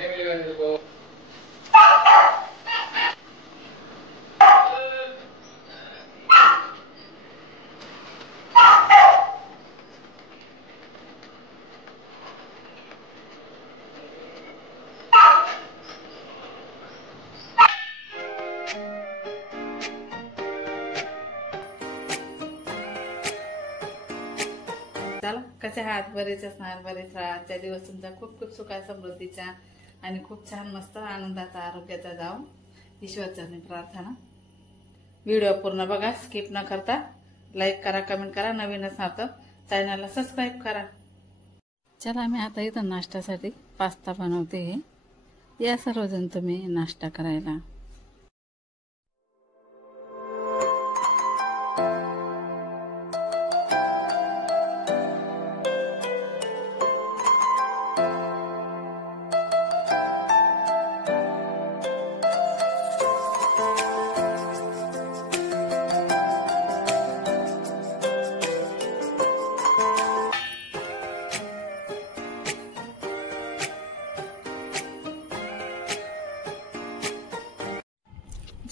चला, कसे आहात? बरेच असणार, बरेच राहा. आजच्या दिवस तुमचा खूप खूप सुखा समृद्धीचा आणि खूप छान मस्त आनंदाचा आरोग्याचा जावो ईश्वरचरणी प्रार्थना. व्हिडिओ पूर्ण बघा, स्किप न करता. लाईक करा, कमेंट करा. नवीन असणार तर चॅनलला सबस्क्राईब करा. चला, मी आता इथं नाश्त्यासाठी पास्ता बनवते. या सर्वजण तुम्ही नाश्ता करायला.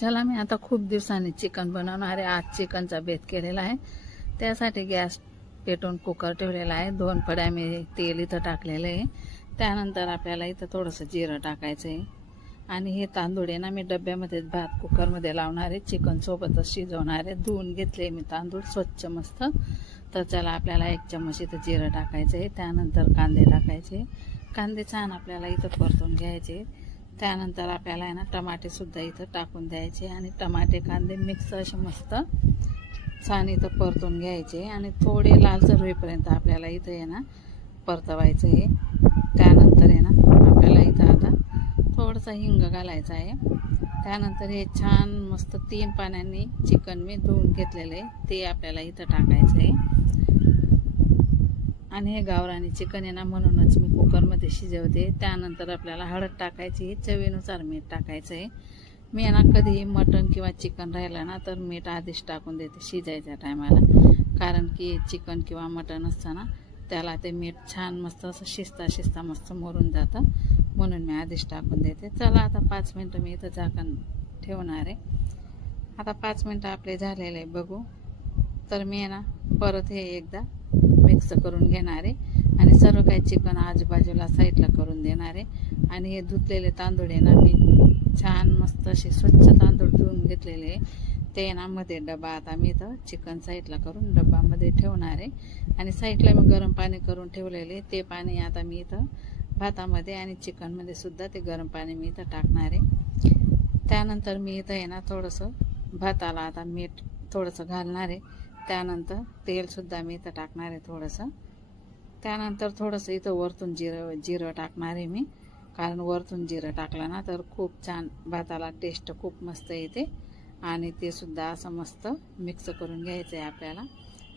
चला, मी आता खूप दिवसांनी चिकन बनवणार आहे. आज चिकनचा बेत केलेला आहे. त्यासाठी गॅस पेटवून कुकर ठेवलेला आहे. 2 पड्या मी तेल इथं टाकलेलं आहे. त्यानंतर आपल्याला इथं थोडंसं जिरं टाकायचं आहे. आणि हे तांदूळ आहे ना, मी डब्यामध्ये भात कुकरमध्ये लावणार आहे. चिकन सोबतच शिजवणार आहे. धुवून घेतले मी तांदूळ स्वच्छ मस्त. तर चला, आपल्याला 1 चम्मच इथं जिरं टाकायचं आहे. त्यानंतर कांदे टाकायचे. कांदे छान आपल्याला इथं परतून घ्यायचे. त्यानंतर आपल्याला आहे ना टमाटे सुद्धा इथं टाकून द्यायचे आणि टमाटे कांदे मिक्स असे मस्त छान इथं परतून घ्यायचे आणि थोडे लालसर होईपर्यंत आपल्याला इथं आहे ना परतवायचं आहे. त्यानंतर आहे ना आपल्याला इथं आता थोडंसं हिंग घालायचं आहे. त्यानंतर हे छान मस्त 3 पाण्याने चिकन मी धुवून घेतलेलं आहे ते आपल्याला इथं टाकायचं आहे. आणि हे गावरानी चिकन आहे ना, म्हणूनच मी कुकरमध्ये शिजवते. त्यानंतर आपल्याला हळद टाकायची, चवीनुसार मीठ टाकायचं आहे. मी आहे ना कधीही मटण किंवा चिकन राहिलं ना तर मीठ आधीच टाकून देते शिजायच्या टायमाला. कारण की चिकन किंवा मटण असतं ना त्याला ते मीठ छान मस्त असं शिजता मस्त मुरून जातं, म्हणून मी आधीच टाकून देते. चला, आता 5 मिनटं मी इथं झाकण ठेवणार आहे. आता 5 मिनटं आपले झालेले आहे बघू. तर मी आहे ना परत हे एकदा मिक्स करून घेणार आहे आणि सर्व काही चिकन आजूबाजूला साईडला करून देणार आहे. आणि हे धुतलेले तांदूळ आहे ना, मी छान मस्त असे स्वच्छ तांदूळ धुवून घेतलेले ते ना मध्ये डबा आता मी इथं चिकन साईडला करून डब्यामध्ये ठेवणार आहे. आणि साईडला मी गरम पाणी करून ठेवलेले ते पाणी आता मी इथं भातामध्ये आणि चिकनमध्ये सुद्धा ते गरम पाणी मी इथं टाकणार आहे. त्यानंतर मी इथं आहे ना थोडंसं भाताला आता मीठ थोडंसं घालणार आहे. त्यानंतर तेलसुद्धा मी इथं टाकणार आहे थोडंसं. त्यानंतर थोडंसं इथं वरतून जिरं टाकणार आहे मी, कारण वरतून जिरं टाकलं ना तर खूप छान भाताला टेस्ट खूप मस्त येते. आणि ते सुद्धा असं मस्त मिक्स करून घ्यायचं आहे आपल्याला.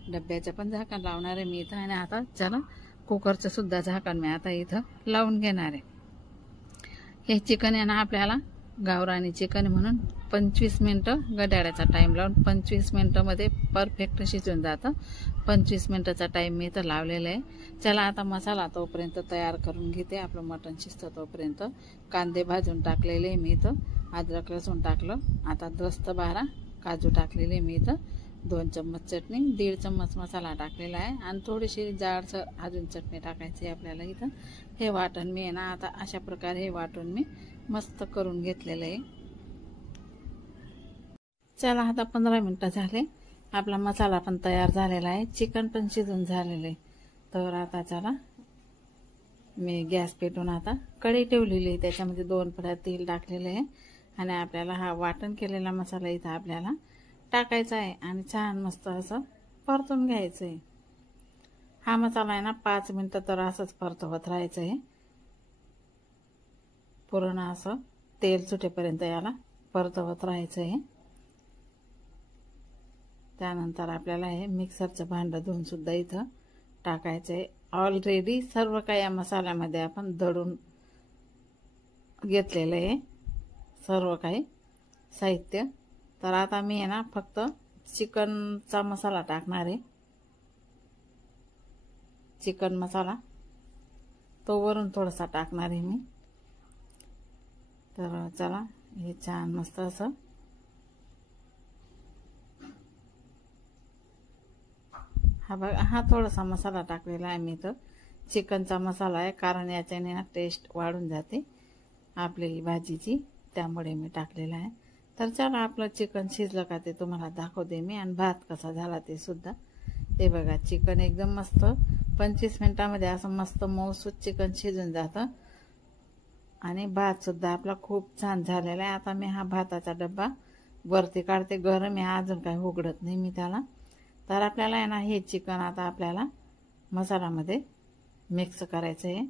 डब्याचं पण झाकण लावणार आहे मी इथं. आणि आता चला, कुकरचं सुद्धा झाकण मी आता इथं लावून घेणार आहे. हे चिकन आहे ना आपल्याला गावरानी चिकन म्हणून 25 मिनटं गड्याळ्याचा टाईम लावून 25 मिनटामध्ये परफेक्ट शिजून जातं. 25 मिनटाचा टाईम मी इथं लावलेला आहे. चला, आता मसाला तोपर्यंत तयार करून घेते. आपलं मटण शिजतं तोपर्यंत कांदे भाजून टाकलेले मी इथं, अद्रक लसूण टाकलं. आता 10-12 काजू टाकलेले मी इथं, 2 चम्मच चटणी, 1.5 चम्मच मसाला टाकलेला आहे आणि थोडीशी जाडसर अजून चटणी टाकायची आहे आपल्याला इथं. हे वाटण मी आहे ना आता अशा प्रकारे हे वाटून मी मस्त करून घेतलेलं आहे. चला, आता 15 मिनटं झाले. आपला मसाला पण तयार झालेला आहे, चिकन पण शिजून झालेलं आहे. तर आता चला, मी गॅस पेटून आता कढई ठेवलेली आहे. त्याच्यामध्ये 2 पड्या तेल टाकलेलं आहे आणि आपल्याला हा वाटण केलेला मसाला इथं आपल्याला टाकायचा आहे आणि छान मस्त असं परतून घ्यायचं आहे. हा मसाला आहे ना 5 मिनटं तर असंच परतवत राहायचं आहे. पूर्ण असं तेल सुटेपर्यंत याला परतवत राहायचं आहे. त्यानंतर आपल्याला हे मिक्सरचं भांडं धुवून सुद्धा इथं टाकायचं आहे. ऑलरेडी सर्व काही या मसाल्यामध्ये आपण दळून घेतलेलं आहे, सर्व काही साहित्य. तर आता मी आहे ना फक्त चिकनचा मसाला टाकणार आहे. चिकन मसाला तो वरून थोडासा टाकणार आहे मी. तर चला हे छान मस्त असं हा बघा, हा थोडासा मसाला टाकलेला आहे मी, तर चिकनचा मसाला आहे, कारण याच्याने ना टेस्ट वाढून जाते आपली भाजीची, त्यामुळे मी टाकलेला आहे. तर चला आपलं चिकन शिजलं का ते तुम्हाला दाखवते मी, आणि भात कसा झाला ते सुद्धा. ते बघा चिकन एकदम मस्त 25 मिनिटामध्ये असं मस्त मऊसूत चिकन शिजून जातं, आणि भात सुद्धा आपला खूप छान झालेला आहे. आता मी हा भाताचा डब्बा वरती काढते, गरम आहे अजून काही उघडत नाही मी त्याला. तर आपल्याला आहे ना हे चिकन आता आपल्याला मसाल्यामध्ये मिक्स करायचं आहे.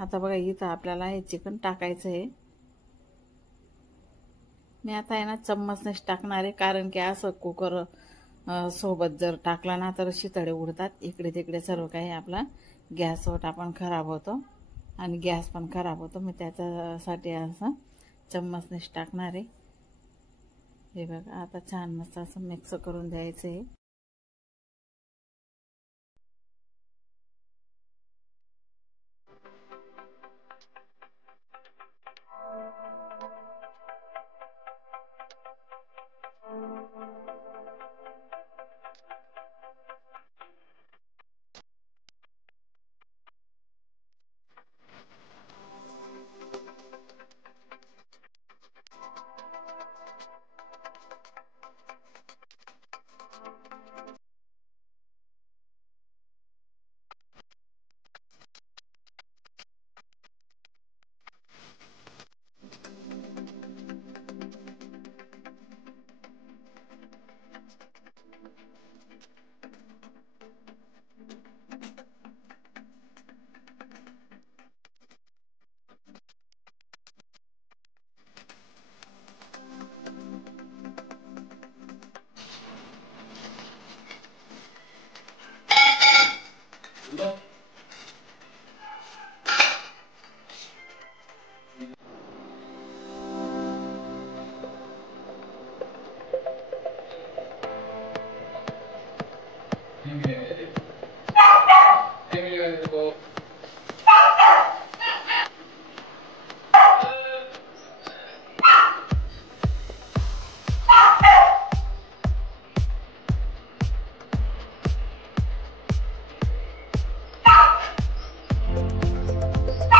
आता बघा इथं आपल्याला हे चिकन टाकायचं आहे. मी आता आहे ना चम्मचनेच टाकणार आहे, कारण की असं कुकर सोबत जर टाकला ना तर शितळे उडतात इकडे तिकडे, सर्व काही आपला गॅस वटा पण खराब होतो आणि गॅस पण खराब होतो. मी त्याच्यासाठी असं चम्मचनेच टाकणार आहे. हे बघा आता छान मस्त असं मिक्स करून द्यायचं आहे.